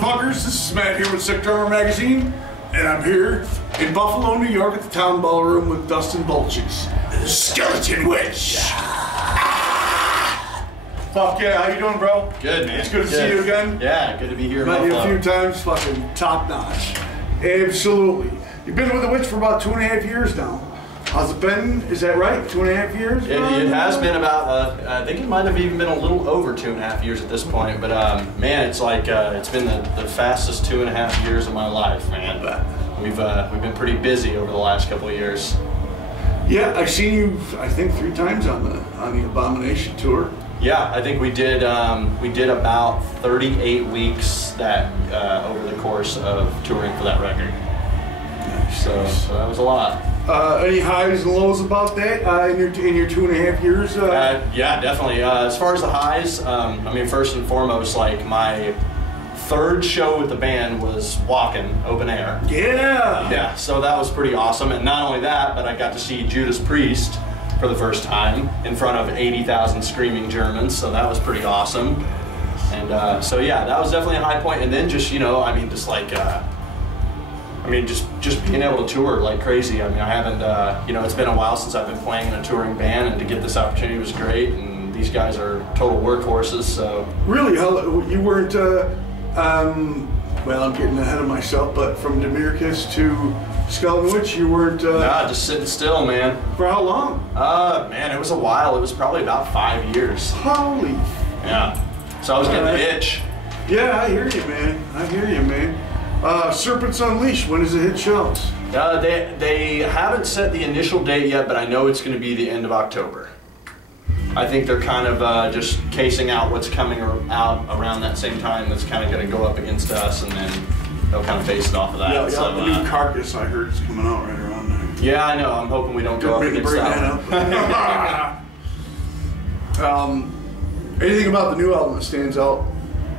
motherfuckers? This is Matt here with Sick Drummer Magazine, and I'm here in Buffalo, New York at the Town Ballroom with Dustin Boltjes, Skeletonwitch. Fuck yeah, how you doing, bro? Good, man. It's good to see you again. Yeah, good to be here. Met you a few times, fucking top notch. Absolutely. You've been with the Witch for about 2.5 years now. How's it been? Is that right? 2.5 years? It has been about, I think it might have even been a little over 2.5 years at this point, but man, it's like, it's been the fastest 2.5 years of my life, man. We've been pretty busy over the last couple of years. Yeah, I've seen you, I think, 3 times on the Abomination tour. Yeah, I think we did about 38 weeks that over the course of touring for that record. Nice. So that was a lot. Any highs and lows about that in your 2.5 years? Yeah, definitely. As far as the highs, I mean, first and foremost, like my 3rd show with the band was walking open air. Yeah. Yeah. So that was pretty awesome, and not only that, but I got to see Judas Priest for the first time in front of 80,000 screaming Germans. So that was pretty awesome. And so yeah, that was definitely a high point. And then just, you know, I mean, just like. I mean, just being able to tour like crazy. I mean, I haven't, you know, it's been a while since I've been playing in a touring band, and to get this opportunity was great. And these guys are total workhorses. So really, you weren't? Well, I'm getting ahead of myself, but from Demirkiss to Skeletonwitch, you weren't? Nah, just sitting still, man. For how long? Man, it was a while. It was probably about 5 years. Holy. Yeah. So I was getting the itch. Yeah, I hear you, man. I hear you, man. Serpents Unleashed, when does it hit shows? They haven't set the initial date yet, but I know it's going to be the end of October. I think they're kind of just casing out what's coming out around that same time that's kind of going to go up against us, and then they'll kind of base it off of that. Yeah, so, the new Carcass, I heard, is coming out right around there. Yeah, I know. I'm hoping we don't go up against that. Anything about the new album that stands out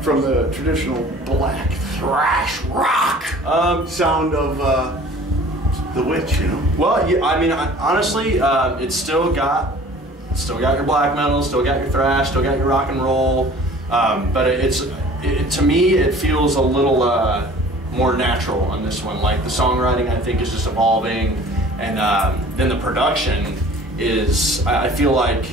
from the traditional black thrash rock sound of the Witch, you know? Well, yeah, I mean, honestly, it's still got your black metal, still got your thrash, still got your rock and roll, but to me, it feels a little more natural on this one. Like the songwriting, I think, is just evolving, and then the production is, I feel like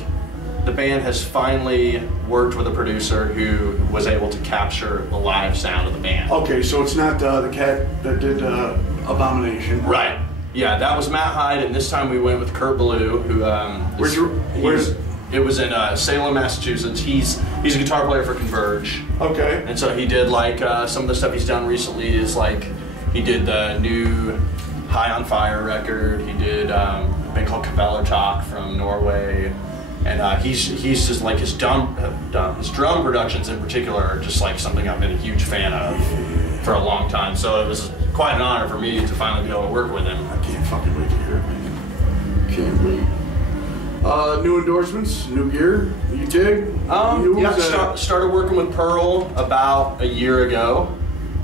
the band has finally worked with a producer who was able to capture the live sound of the band. Okay, so it's not the cat that did Abomination. Right. Yeah, that was Matt Hyde, and this time we went with Kurt Ballou, who it was in Salem, Massachusetts. He's a guitar player for Converge. Okay. And so he did like some of the stuff he's done recently is like he did the new High on Fire record. He did a band called Kvelertak from Norway. And he's just like his drum productions in particular are just like something I've been a huge fan of for a long time. So it was quite an honor for me to finally be able to work with him. I can't fucking wait to hear it, man. Can't wait. New endorsements, new gear, you dig? Yeah, started working with Pearl about a year ago.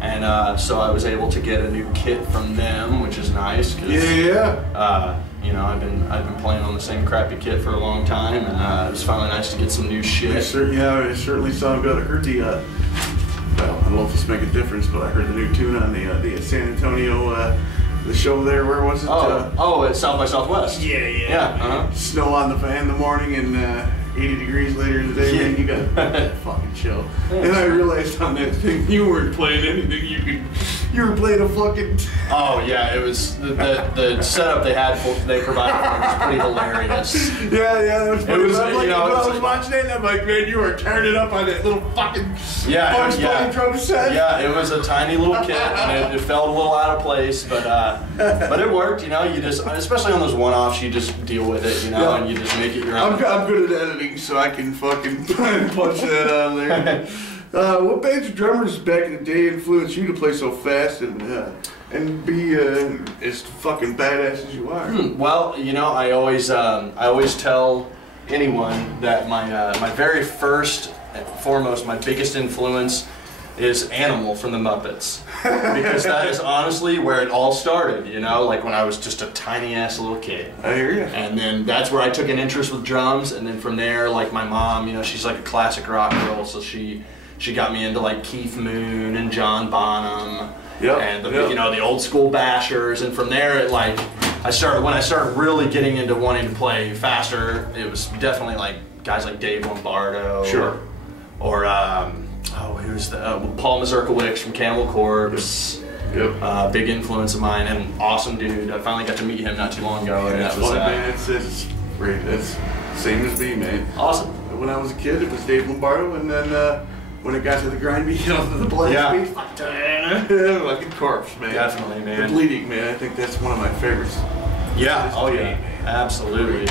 And so I was able to get a new kit from them, which is nice. Yeah. You know, I've been playing on the same crappy kit for a long time, and it was finally nice to get some new shit. I certainly sound good. I heard the, well, I don't know if this makes a difference, but I heard the new tune on the San Antonio, the show there. Where was it? It's South by Southwest. Yeah. Snow on the fan in the morning and 80 degrees later in the day, man, you got that fucking show. And I realized on that thing, you weren't playing anything. You were playing a fucking... Oh, yeah, it was... The setup they provided for me was pretty hilarious. Yeah, that was funny. I was watching it, and I'm like, man, you are turning up on that little fucking Bugs Bunny drum set. Yeah, it was a tiny little kit, and it felt a little out of place, but it worked, you know, you just... Especially on those one-offs, you just deal with it, you know, and you just make it your own. I'm good at editing, so I can fucking punch that on there. What bands or drummers back in the day influenced you to play so fast and be as fucking badass as you are? Well, you know, I always tell anyone that my very first and foremost, my biggest influence is Animal from the Muppets. Because that is honestly where it all started, you know, like when I was just a tiny ass little kid. I hear you. And then that's where I took an interest with drums, and then from there, like my mom, you know, she's like a classic rock girl, so she She got me into like Keith Moon and John Bonham. Yep, And the, yep. you know, the old school bashers, and from there it like when I started really getting into wanting to play faster, it was definitely like guys like Dave Lombardo, Sure, or who's the Paul Mazurkiewicz from Camel Corpse. Yep. Big influence of mine, and awesome dude. I finally got to meet him not too long ago, and It's that was fun, man. It's great. That's same as me, man. awesome. When I was a kid, it was Dave Lombardo, and then when it got to the grind beat, you know, the blast Yeah. beat, fucking Corpse, man. Definitely, man. The Bleeding, man. I think that's one of my favorites. Yeah. Oh yeah. Absolutely.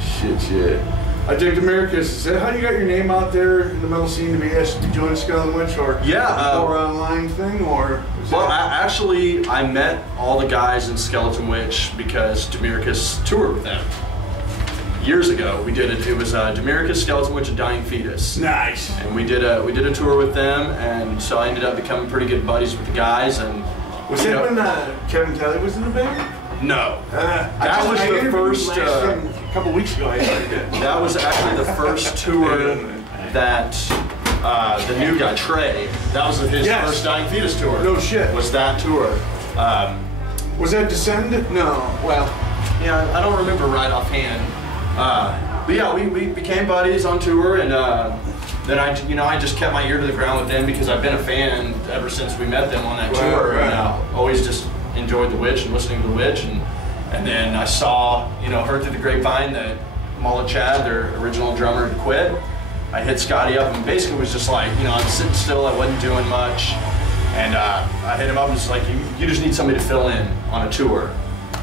Shit. I dig Demericus. Is that how you got your name out there in the metal scene to be asked to join Skeletonwitch, or Yeah, or online thing, or? Well, I met all the guys in Skeletonwitch because Demericus toured with them years ago. We did it. It was Demericus, Skeletonwitch, and Dying Fetus. Nice. And we did a tour with them, and so I ended up becoming pretty good buddies with the guys. And Was that when Kevin Kelly was in the band? No, That was the first. A couple weeks ago, I heard that. That was actually the first tour that the new guy Trey. That was his Yes. first Dying Fetus tour. No shit. Was that tour? Was that Descend? No. Well, Yeah, I don't remember right offhand. But yeah, we became buddies on tour, and then I just kept my ear to the ground with them because I've been a fan ever since we met them on that tour, right. and always just enjoyed the Witch and listening to the Witch, and then I saw, heard through the grapevine that Mullet Chad, their original drummer, had quit. I hit Scotty up and basically was just like, I'm sitting still, I wasn't doing much, and I hit him up and was like, you just need somebody to fill in on a tour.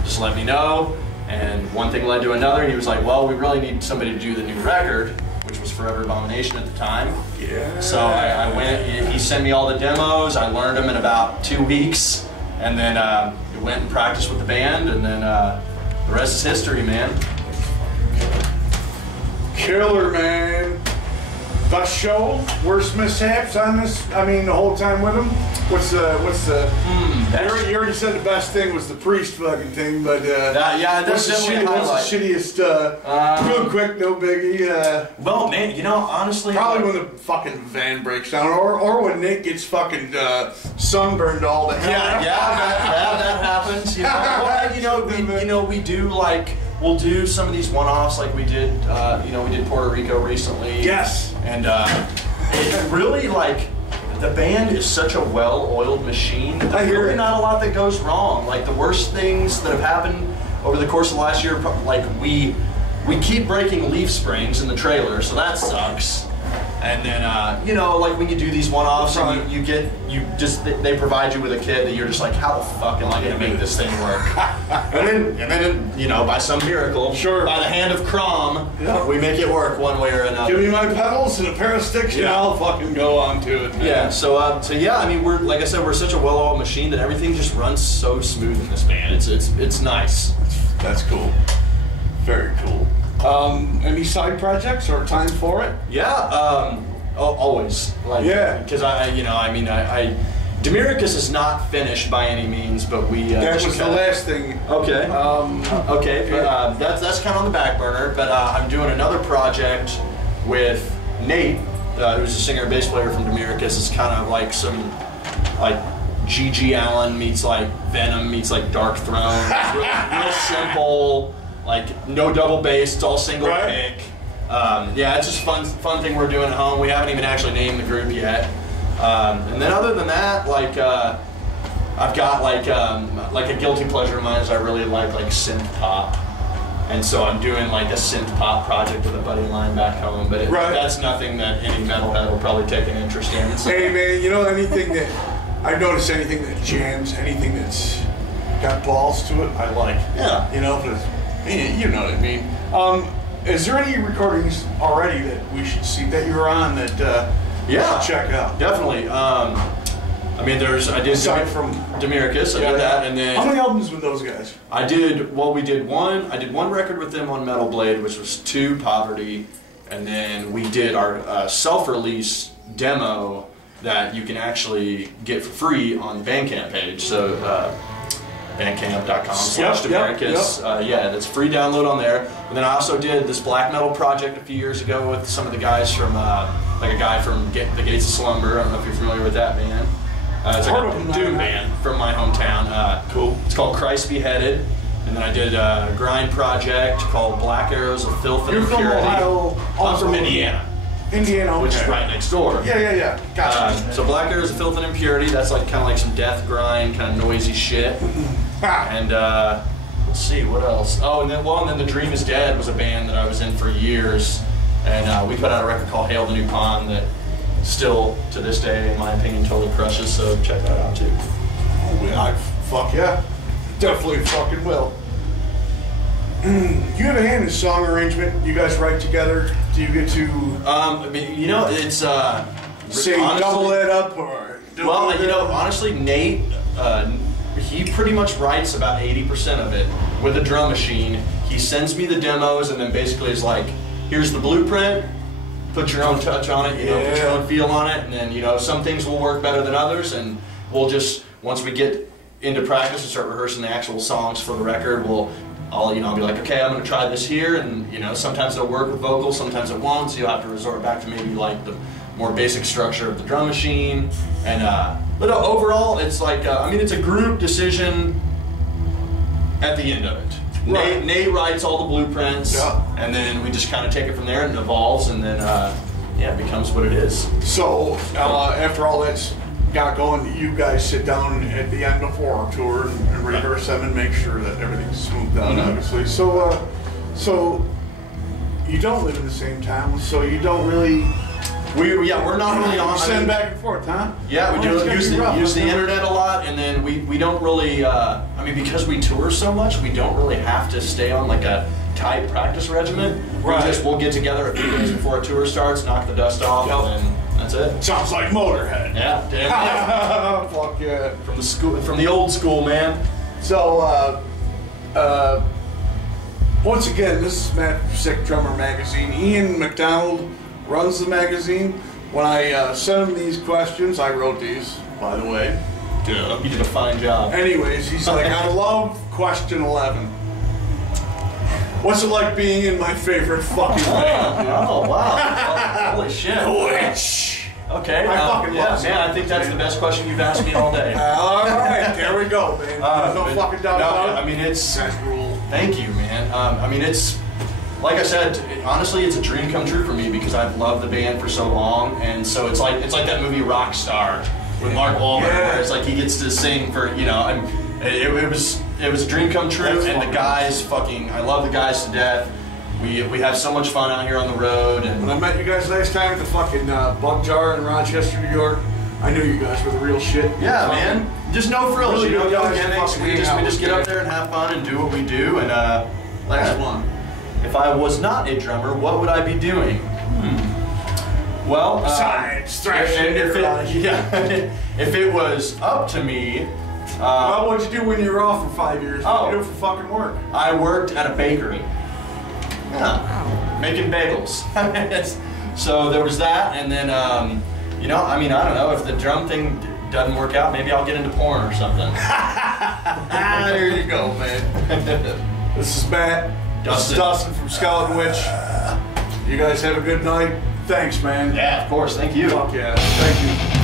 Just let me know. And one thing led to another. He was like, well, we really need somebody to do the new record, which was Forever Abomination at the time. yeah. So I went, he sent me all the demos, I learned them in about 2 weeks, and then we went and practiced with the band, and then the rest is history, man. Killer, man. Best show, worst mishaps on this. I mean, the whole time with him. What's the? You already said the best thing was the priest fucking thing, but that's definitely a highlight. What's the shittiest? Real quick, no biggie. Well, man, honestly, Probably when the fucking van breaks down, or when Nick gets fucking sunburned all the hell. that happens. We do like. We'll do some of these one-offs like we did, we did Puerto Rico recently. Yes. And it really, like, the band is such a well-oiled machine. There's really not a lot that goes wrong. Like, the worst things that have happened over the course of last year, like, we keep breaking leaf springs in the trailer, so that sucks. And then, like when you do these one-offs, and they provide you with a kit that you're just like, how the fuck am I gonna make this thing work? and then, by some miracle, by the hand of Crom, we make it work one way or another. Give me my pedals and a pair of sticks, and I'll fucking go on to it. Man. Yeah. So I mean, we're like I said, we're such a well-oiled machine that everything just runs so smooth in this band. It's nice. That's cool. Very cool. Any side projects or time for it? Yeah, always. Because Demericus is not finished by any means, but we. That was the last thing. Okay. But that's kind of on the back burner. But I'm doing another project with Nate, who's a singer and bass player from Demericus. It's kind of like some G.G. Allen meets like Venom meets like Dark Throne. It's real simple. Like no double bass, it's all single pick. It's just fun thing we're doing at home. We haven't even actually named the group yet. And then other than that, I've got like a guilty pleasure of mine is I really like synth pop, and so I'm doing like a synth pop project with a buddy of mine back home. But that's nothing that any metalhead will probably take an interest in. So. Hey man, anything that I've noticed, anything that jams, anything that's got balls to it, I like. Yeah. You know what I mean. Is there any recordings already that we should see that you're on that we should check out? Definitely. I did aside from Demericus, I did that, and then how many albums with those guys? I did one record with them on Metal Blade, which was 2 Poverty, and then we did our self-release demo that you can actually get for free on the Bandcamp page. So bandcamp.com/Demericus. That's free download on there. And then I also did this black metal project a few years ago with some of the guys from like a guy from The Gates of Slumber. I don't know if you're familiar with that band. It's like a doom band from my hometown. Cool. It's called Christ Beheaded. And then I did a grind project called Black Arrows of Filth and Impurity. You're from Ohio? I'm from Indiana. Indiana, okay. Which is right next door. Yeah. Gotcha. So Black Arrows of Filth and Impurity, that's like kind of like some death grind, kind of noisy shit. And let's see, what else? Oh, and then The Dream Is Dead was a band that I was in for years. And we put out a record called Hail the New Pond that still, to this day, in my opinion, totally crushes, so check that out too. Oh, yeah, fuck yeah. Definitely fucking will. You have a hand in song arrangement? You guys write together? Do you get to... I mean, you know, it's... say honestly, double it up or... Well, you know, honestly, Nate, he pretty much writes about 80% of it with a drum machine. He sends me the demos and then basically is like, here's the blueprint, put your own touch on it, you know, put your own feel on it, and then, you know, some things will work better than others, and we'll just, once we get into practice and start rehearsing the actual songs for the record, I'll be like, okay, I'm going to try this here, and, you know, sometimes it'll work with vocals, sometimes it won't, so you'll have to resort back to maybe, like, the more basic structure of the drum machine, and, but overall, it's like, I mean, it's a group decision at the end of it. Right. Nate writes all the blueprints, and then we just kind of take it from there, and it evolves, and then, yeah, it becomes what it is. So, after all that's got going, you guys sit down at the end before our tour and rehearse them and make sure that everything's smoothed out, obviously. So, so you don't live in the same town, so you don't really... we're not really on. Send back and forth, huh? Yeah, we do use the internet a lot, and then we don't really. I mean, because we tour so much, we don't really have to stay on like a tight practice regimen. Right. We'll get together a few days before a tour starts, knock the dust off, and that's it. Sounds like Motorhead. Yeah, damn. Fuck yeah. From the old school, man. So, once again, this is Matt from Sick Drummer Magazine. Ian McDonald runs the magazine. When I sent him these questions, I wrote these, by the way. Yeah, you did a fine job. Anyways, he's like, I love question 11. What's it like being in my favorite fucking band? Oh, wow. Holy shit. Witch. Okay. I fucking love it. Yeah, I think that's the best question you've asked me all day. All right, there we go, man. There's no fucking doubt about it. I mean, it's... That's rule. Thank you, man. I mean, it's... Like I said, honestly, it's a dream come true for me because I've loved the band for so long, and so it's like that movie Rockstar with Mark Wahlberg, where it's like he gets to sing for, you know, it was a dream come true, and the guys I love the guys to death. We have so much fun out here on the road. And when I met you guys last time at the fucking Bug Jar in Rochester, New York, I knew you guys were the real shit. Yeah, man. Just no frills, really, you know, no guys gimmicks. We just get up there and have fun and do what we do, and last one. If I was not a drummer, what would I be doing? Well, science, if it was up to me, well, what'd you do when you were off for 5 years? What did you do for fucking work? I worked at a bakery. Yeah, making bagels. So there was that, and then you know, I mean, I don't know, if the drum thing doesn't work out, maybe I'll get into porn or something. There you go, man. This is Matt. Dustin from Skeletonwitch. You guys have a good night. Thanks, man. Yeah, of course. Thank you. Fuck yeah. Thank you.